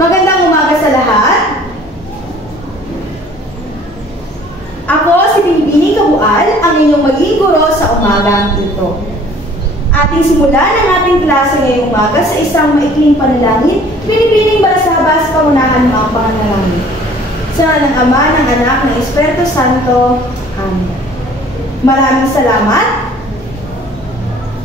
Magandang umaga sa lahat. Ako si Binibini Kabual, ang inyong maging guro sa umagang ito. Ating simulan ang ating klase ngayong umaga sa isang maikling panalangin, binibining balasabas paunahan ng mga panalangin. Sa ng Ama, ng Anak, ng Espiritu Santo. Amen. Maraming salamat.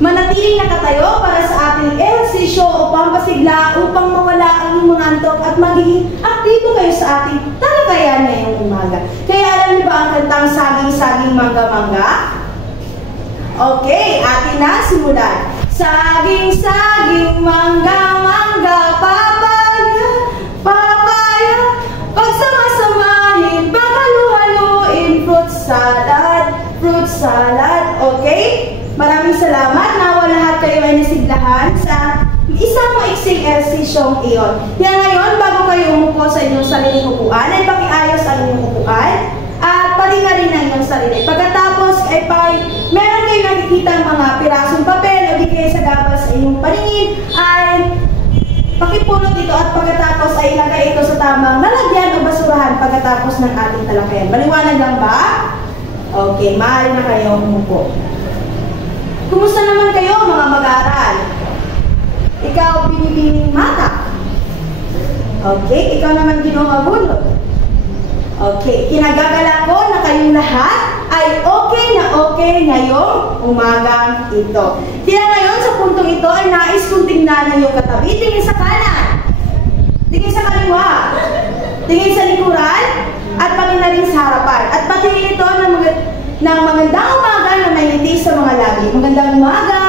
Manatiling nakatayo para sa ating ehersisyo o pampasigla upang mawala ang inyong mga antok at magiging aktibo kayo sa ating talakayan ngayong umaga. Kaya alam niyo ba ang kantang Saging-Saging Mangga-Mangga? Okay, atin na simulan. Saging-saging mangga-mangga, papaya, papaya, pagsama-samahin, paghalu-haluin, fruit salad, fruit salad. Okay? Maraming salamat. Nawa lahat kayo ay nasiglahan sa isang maiksing ehersisyong iyon. Kaya ngayon, bago kayo umupo sa inyong sariling upuan, ay pakiayos ang inyong upuan at palinga rin ang inyong sarili. Pagkatapos ay meron kayo nakikita mga pirasong papel o di kayo sa gabas sa inyong paningin, ay pakipulot ito at pagkatapos ay ilagay ito sa tamang lalagyan o basurahan pagkatapos ng ating talakayan. Maliwanag lang ba? Okay, maaari na kayo umupo. Kumusta naman kayo mga mag-aaral? Ikaw Binibining Mata. Okay, ikaw naman Ginoong Abunod. Okay, kinagagala ko na kayong lahat ay okay na okay ngayong umagang ito. Kaya ngayon sa puntong ito ay nais kong tingnan ang iyong katabi. Tingin sa kanan, tingin sa kaliwa, tingin sa likuran, at pati na rin sa harapan. At patingin ito ng magandang umaga na may ngiti sa mga labi. Magandang umaga,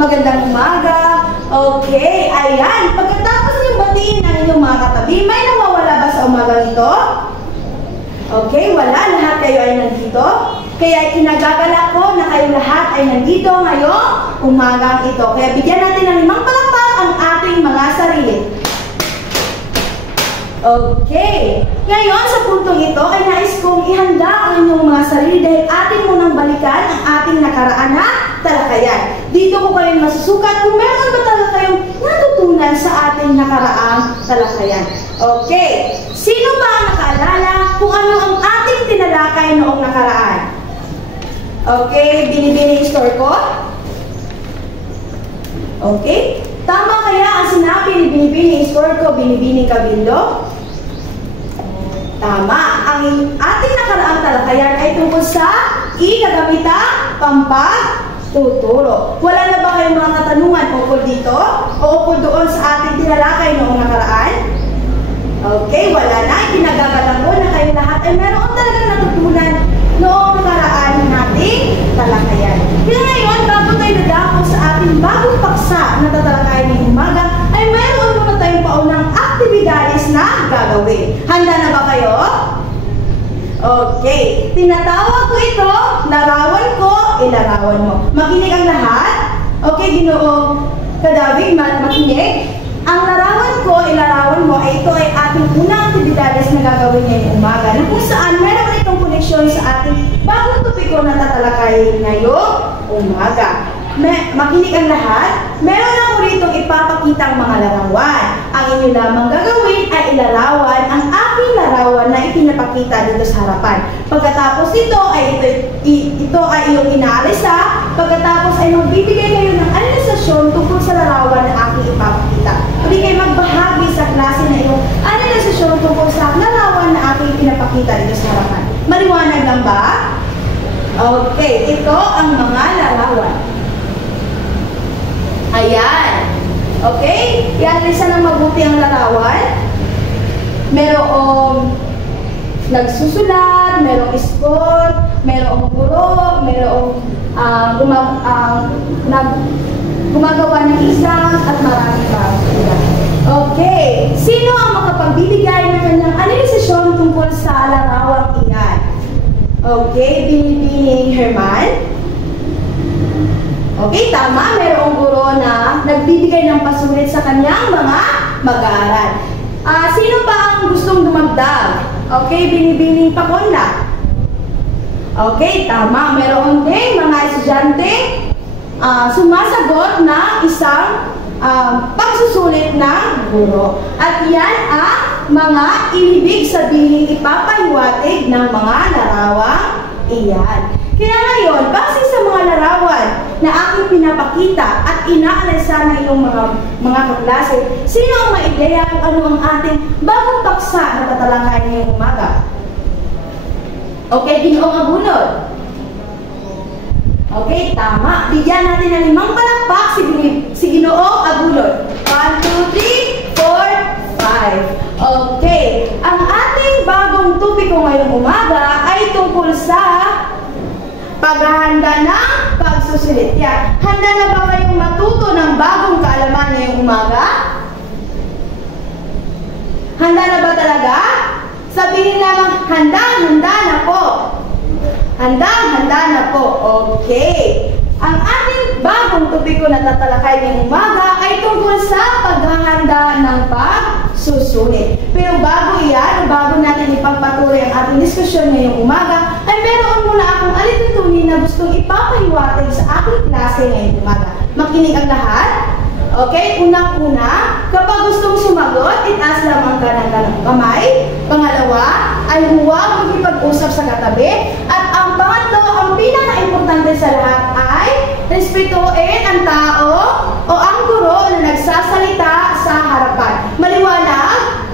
magandang umaga. Okay, ayan. Pagkatapos yung batiin ng inyong mga katabi, may nawawala ba sa umagang ito? Okay, wala. Lahat kayo ay nandito. Kaya kinagagala ko na kayo lahat ay nandito ngayong umagang ito. Kaya bigyan natin ng 5 palakpak ang ating mga sarili. Okay. Ngayon, sa puntong ito ay nais kong ihanda ang inyong mga sarili dahil ating munang balikan ang ating nakaraan na talakayan. Dito ko kayo masusukat kung meron ba talaga kayong natutunan sa ating nakaraang talakayan. Okay. Sino ba ang nakaalala kung ano ang ating tinalakay noong nakaraan? Okay. Binibini store ko? Okay. Tama kaya ang sinabi ni Binibini store ko, Binibini Kabildo? Tama. Ang ating nakaraang talakayan ay tungkol sa ikagamitang pampagtuturo. Wala na ba kayong mga katanungan ukol dito o ukol doon sa ating tinalakay noong nakaraan? Okay, wala na. Kinagagalang ko na kayong lahat ay meron talagang natutunan noong nakaraan nating talakayan. Kaya ngayon, bago tayo nadako sa ating bagong paksa na tatalakayan ng umaga, ay mayroon muna tayong paunang aktibidades na gagawin. Handa na ba kayo? Okay. Tinatawag ko ito, larawan ko, ilarawan mo. Makinig ang lahat. Okay, Ginoong Kadawig, makinig. Ang larawan ko, ilarawan mo, ay ito ay ating unang aktibidades na gagawin ngayong umaga, na kung saan meron itong koneksyon sa ating bagong topiko na tatalakayin ngayong umaga. Makinig ang lahat. Meron ako rito ipapakitang mga larawan. Ang inyo lamang gagawin ay ilarawan ang aking larawan na ipinapakita dito sa harapan. Pagkatapos ito ay iyong inaalisa. Pagkatapos ay magbibigay kayo ng analisasyon tungkol sa larawan na aking ipapakita. Pwede kayo magbahagi sa klase na iyong analisasyon tungkol sa larawan na aking ipinapakita dito sa harapan. Maliwanag lang ba? Okay, ito ang mga larawan. Ayan. Okay? I-analisa ng mabuti ang larawan. Merong nagsusulat, merong sport, merong guro, merong gumagawa ng isang at marami pa. Okay. Sino ang makapagbibigay ng kanyang analisasyon tungkol sa larawang iyan? Okay. Binibining Herman. Okay, tama. Mayroong guro na nagbibigay ng pasulit sa kanyang mga mag-aaral. Sino pa ang gustong dumagdag? Okay, Binibining Pakonda. Okay, tama. Mayroon din mga estudyante sumasagot na isang pagsusulit ng guro. At yan ang mga ibig sabihin ipapahiwatig ng mga larawang iyan. Kaya ngayon, base sa mga larawan na aking pinapakita at inaalisa ng iyong mga kaklase, sino ang maideya kung ano ang ating bagong paksa na tatalakayin ngayong umaga? Okay, Ginoong Abunod. Okay, tama. Bigyan natin ng 5 palakpak si Ginoong Abunod. 1, 2, 3, 4, 5. Okay, ang ating bagong topiko ngayong umaga ay tungkol sa paghahanda ng pagsusulit. Yan. Handa na ba kayong matuto ng bagong kaalaman ngayong umaga? Handa na ba talaga? Sabihin naman, handa na po. Handa na po. Okay. Ang ating bagong topiko na tatalakay ngayong umaga ay tungkol sa paghahanda ng pagsusulit. Pero bago iyan, bago natin ipagpatuloy ang ating diskusyon ngayong umaga, ay meron muna akong alituntunin na gustong ipapahiwatig sa ating klase ngayong umaga. Makinig ang lahat. Okay? Unang-una, kapag gustong sumagot, itaas lamang ka ng kamay. Pangalawa, ay huwag magkipag-usap sa katabi. At ang pangatlo, ang pinaka-importante sa lahat ay respetuhin ang tao o ang guro na nagsasalita sa harapan. Maliwanag?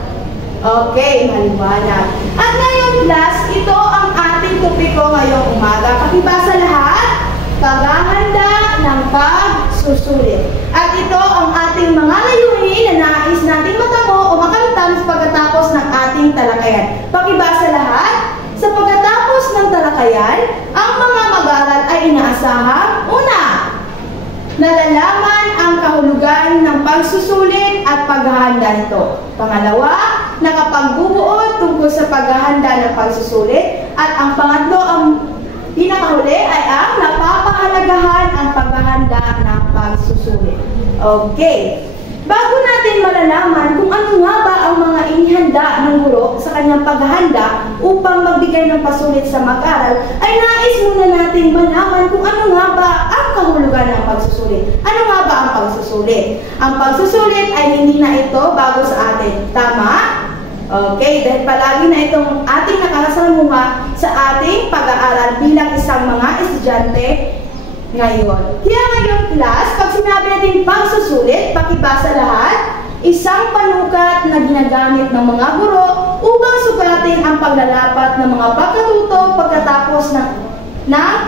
Okay, maliwanag. At ngayon, class, ito ang ating topiko ngayong umaga. Pakibasa lahat, paghahanda ng pagsusulit. At ito ang ating mga layunin na nais nating matamo o makamtan pagkatapos ng ating talakayan. Pakibasa lahat, sa pagkatapos ng talakayan, ang mga mag-aaral ay inaasahang una, nalalaman ang kahulugan ng pagsusulit at paghahanda nito. Pangalawa, nakapagbubuo tungkol sa paghahanda ng pagsusulit. At ang pangatlo, ang pinakahuli ay ang napapahalagahan ang paghahanda ng pagsusulit. Okay. Bago natin malalaman kung ano nga ba ang mga inihanda ng guro sa kanyang paghahanda upang magbigay ng pasulit sa mag-aral, ay nais muna natin malaman kung ano nga ba ang kahulugan ng pagsusulit. Ano nga ba ang pagsusulit? Ang pagsusulit ay hindi na ito bago sa atin. Tama? Okay, dahil palagi na itong ating nakakasalamuha sa ating pag-aaral bilang isang mga estudyante ngayon. Kaya ngayon, class, pag sinabi natin pagsusulit, pakibasa lahat, isang panukat na ginagamit ng mga guro upang sukatin ang paglalapat ng mga pagkatuto pagkatapos ng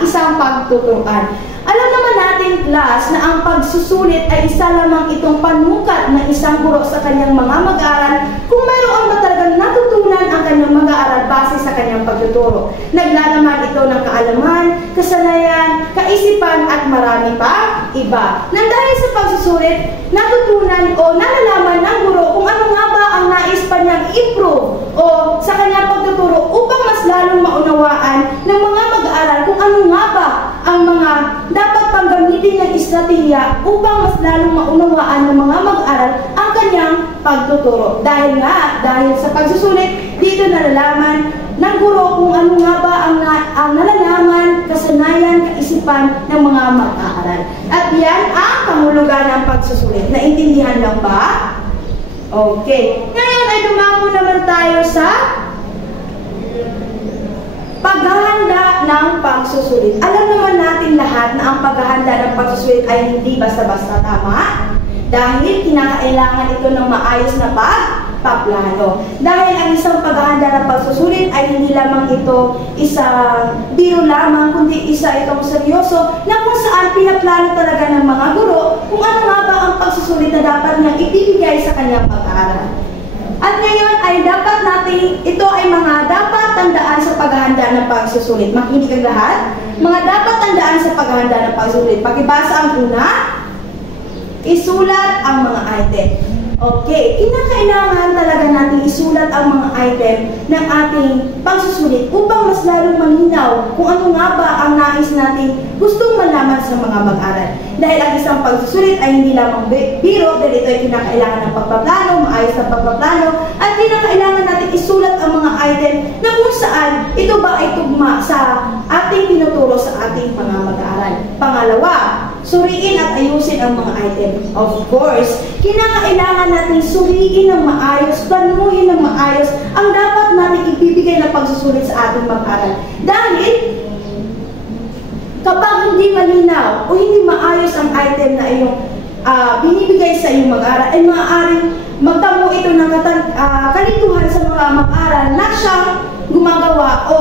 isang pagtuturuan. Alam naman natin, class, na ang pagsusulit ay isa lamang itong panukat ng isang guro sa kanyang mga mag-aaral kung mayroon ba talagang natutunan ang kanyang mag-aaral base sa kanyang pagtuturo. Naglalaman ito ng kaalaman, kasanayan, kaisipan at marami pa iba. Nang dahil sa pagsusulit, natutunan o nalalaman ng guro kung ano nga ba ang nais pa niyang improve o sa kanyang pagtuturo upang mas lalong maunawaan ng mga mag-aaral kung ano nga ba ang mga dapat pang gamitin ng estratehiya upang mas lalong maunawaan ng mga mag-aaral ang kanyang pagtuturo. Dahil sa pagsusulit, dito nalalaman ng guro kung ano nga ba ang nalalaman, kasanayan, kaisipan ng mga mag-aaral. At yan ang kahulugan ng pagsusulit. Naintindihan lang ba? Okay. Ngayon ay dumako naman tayo sa paghahanda ng pagsusulit. Alam naman natin lahat na ang paghahanda ng pagsusulit ay hindi basta-basta, tama? Dahil kinakailangan ito ng maayos na pagpaplano. Dahil ang isang paghahanda ng pagsusulit ay hindi lamang ito isang biro lamang, kundi isa itong seryoso na kung saan pinaplano talaga ng mga guro kung ano nga ba ang pagsusulit na dapat niyang ibibigay sa kanyang pag-aaral. At ngayon ay dapat natin, ito ay mga dapat tandaan sa paghahanda ng pagsusulit. Makinig ang lahat. Mga dapat tandaan sa paghahanda ng pagsusulit. Pakibasa ang una, isulat ang mga item. Okay, kinakailangan talaga natin isulat ang mga item ng ating pagsusulit upang mas lalong malinaw kung ano nga ba ang nais natin gustong malaman sa mga mag-aral. Dahil ang isang pagsusulit ay hindi lamang biro, dahil ito ay kinakailangan ng pagpaplano, maayos na pagpaplano, at kinakailangan natin isulat ang mga item na kung saan ito ba ay tugma sa ating tinuturo sa ating mga mag-aaral. Pangalawa, suriin at ayusin ang mga item. Of course, kinakailangan natin suriin ng maayos, planuhin ng maayos ang dapat natin ibibigay na pagsusulit sa ating mag-aral. Dahil, kapag hindi malinaw o hindi maayos ang item na iyong binibigay sa iyong mag-aral, ay maaaring magtamo ito ng kalituhan sa mga mag-aral na siyang gumagawa o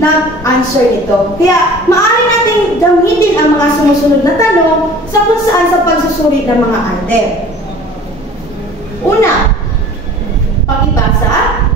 nag-answer nito. Kaya, maaari natin gamitin ang mga sumusunod na tanong sa kung saan sa pagsusulit ng mga item. Una, pakibasa.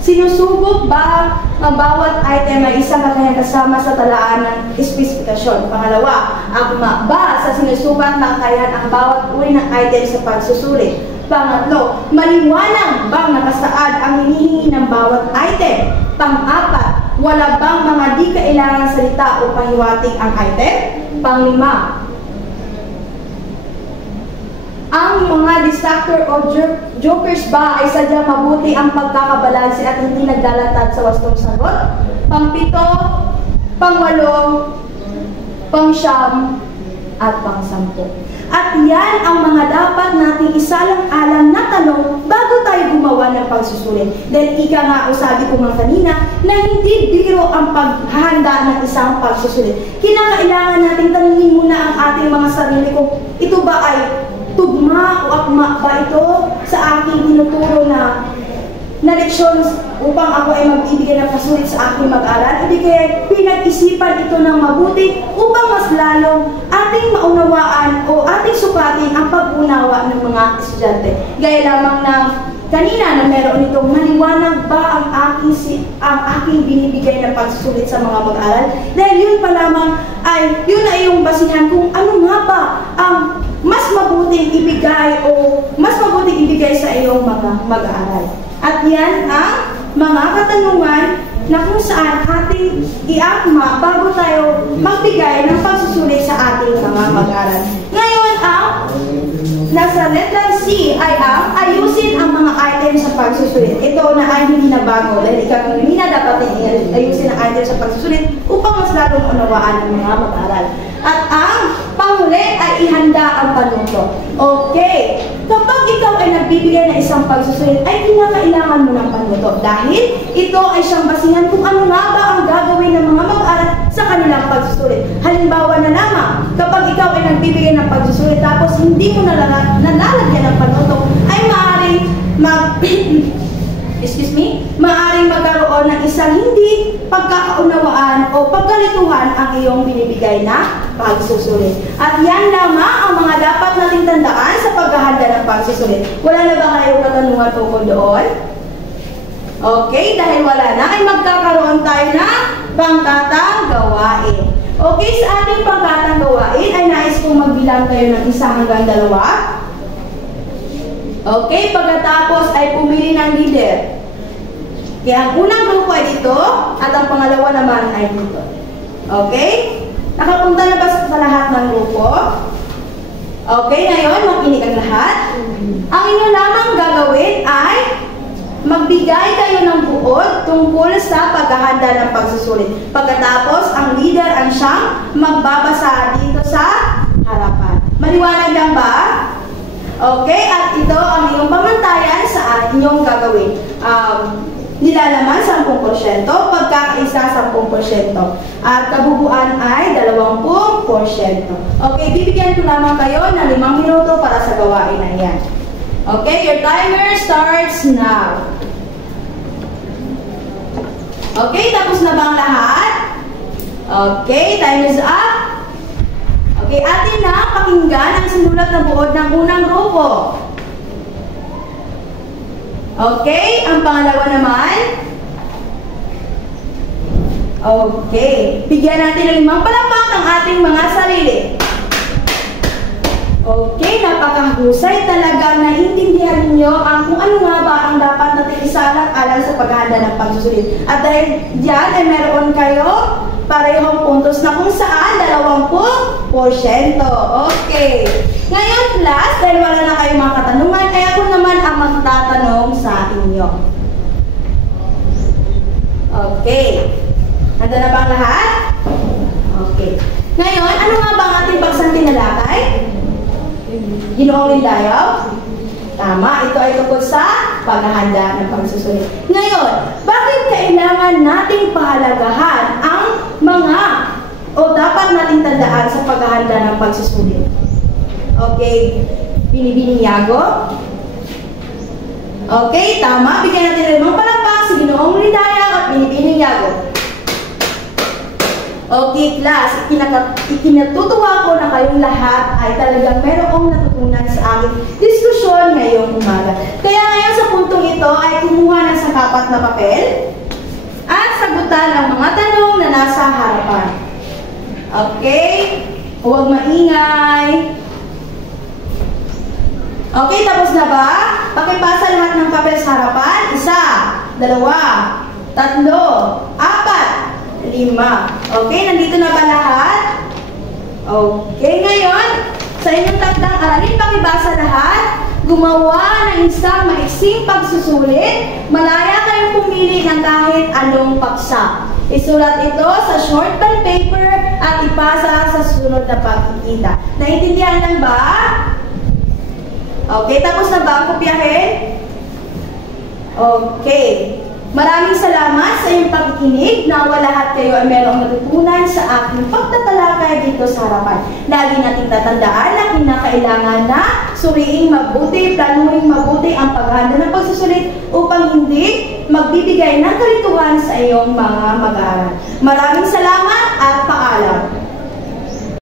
Sinusubok ba ang bawat item ay isang kakayang kasama sa talaan ng espesifikasyon? Pangalawa, akma ba sa sinusukat ng kakayahan ang bawat uri ng item sa pagsusulit? Pangatlo, maliwanag bang nakasaad ang hinihingi ng bawat item? Pang-apat, wala bang mga di kailangan salita o pahiwatig ang item? Panglima, ang mga distractor o jokers ba ay sadyang mabuti ang pagkakabalanse at hindi naglalatad sa wastong sagot? Pang-pito, pang-walo, pang-siyam, at pang-sampo. At yan ang mga dapat nating isalang-alang na tanong bago tayo gumawa ng pagsusulit. Dahil ika nga o sabi ko nga kanina na hindi biro ang paghahanda ng isang pagsusulit. Kinakailangan nating tanungin muna ang ating mga sarili kung ito ba ay tugma o akma ba ito sa aking tinuturo na leksyon upang ako ay magbibigay ng pasulit sa aking mag-aral. Hindi kaya pinag-isipan ito ng mabuti upang mas lalong ating maunawaan o ating sukatin ang pag-unawa ng mga estudyante. Gaya lamang na kanina na meron itong maliwanag ba ang aking binibigay na pagsusulit sa mga mag-aral. Dahil yun pa lamang ay yun na iyong basihan kung ano nga ba ang mas mabuting ibigay o mas mabuting ibigay sa iyong mga mag-aaral. At yan ang mga katanungan na kung saan ating iakma bago tayo magbigay ng pagsusulit sa ating mga mag-aaral. Ngayon ang nasa letter C ay ang ayusin ang mga items sa pagsusulit. Ito na ay hindi na bago dahil ikaw hindi na dapat ayusin ang items sa pagsusulit upang mas lalong unawaan ng mga mag-aaral. At ang panghuli ay ihanda ang panuto. Okay, kapag ikaw ay nagbibigay ng isang pagsusulit, ay kinakailangan mo ng panuto dahil ito ay siyang basihan kung ano nga ba ang gagawin ng mga mag-aaral sa kanilang pagsusulit. Halimbawa na lamang, kapag ikaw ay nagbibigay ng pagsusulit tapos hindi mo nalalagyan ng panuto, ay maaaring maaaring magkaroon ng isang hindi pagkakaunawaan o pagkalituhan ang iyong binibigay na pagsusulit. At yan lamang ang mga dapat nating tandaan sa paghahanda ng pagsusulit. Wala na ba kayong katanungan tungkol doon? Okay, dahil wala na, ay magkakaroon tayo ng pangkatang gawain. Okay, sa ating pangkatang gawain ay nais kong magbilang kayo ng 1 hanggang 2. Okay, pagkatapos ay pumili ng leader. Kaya ang unang grupo ay dito at ang pangalawa naman ay dito. Okay? Nakapunta na ba sa lahat ng grupo? Okay, ngayon makinig ang lahat. Ang inyo lamang gagawin ay magbigay kayo ng buod tungkol sa paghahanda ng pagsusulit. Pagkatapos, ang leader ang siyang magbabasa dito sa harapan. Maliwanag lang ba? Okay, at ito ang iyong pamantayan sa inyong gagawin. Nilalaman 10%, pagkakaisa 10%, at kabubuan ay 20%. Okay, bibigyan ko lamang kayo ng 5 minuto para sa gawain na yan. Okay, your timer starts now. Okay, tapos na bang lahat? Okay, time is up. Okay, atin na pakinggan ang sinulat na buod ng unang grupo. Okay, ang pangalawa naman. Okay, bigyan natin ng 5 palakpak ng ating mga sarili. Okay, napakahusay talaga na intindihan ninyo ang kung ano nga ba ang dapat natin isalang-alang sa paghahanda ng pagsusulit. At dahil diyan ay meron kayo parehong puntos na kung saan 20%. Okay. Ngayon class, dahil wala na kayong mga katanungan, ay ako naman ang magtatanong sa inyo. Okay. Handa na ba ang lahat? Okay. Ngayon, ano nga ba ang ating paksang tinalakay? Ginoong Lindayaw? Tama, ito ay tungkol sa paghahanda ng pagsusulit. Ngayon, bakit kailangan nating pahalagahan ang mga o dapat nating tandaan sa paghahanda ng pagsusulit? Okay, Biniyago? Okay, tama. Bigyan natin ng mga palakpak sa Ginoong Lindayaw at Biniyago. Okay, class, ikinatutuwa ko na kayong lahat ay talagang merong natutunan sa aking diskusyon ngayong umaga. Kaya ngayon sa puntong ito ay kumuha ng sakapat na papel at sagutan ang mga tanong na nasa harapan. Okay? Huwag maingay. Okay, tapos na ba? Pakipasa lahat ng papel sa harapan. 1, 2, 3, 4, 5. Okay, nandito na ba lahat? Okay, ngayon, sa inyong takdang aralin, pakibasa lahat. Gumawa ng isang maiksing pagsusulit. Malaya kayong pumili ng kahit anong paksa. Isulat ito sa short bond paper at ipasa sa sunod na pagkikita. Naintindihan lang ba? Okay, tapos na ba ang kopyahin? Okay. Maraming salamat sa iyong pagkikinig. Nawa lahat kayo ay merong natutunan sa aking pagtatalakay dito sa harapan. Lagi nating tatandaan na kinakailangan na suriing mabuti, planuring mabuti ang paghahanda ng pagsusulit upang hindi magbibigay ng kalituhan sa iyong mga mag-aaral. Maraming salamat at paalam.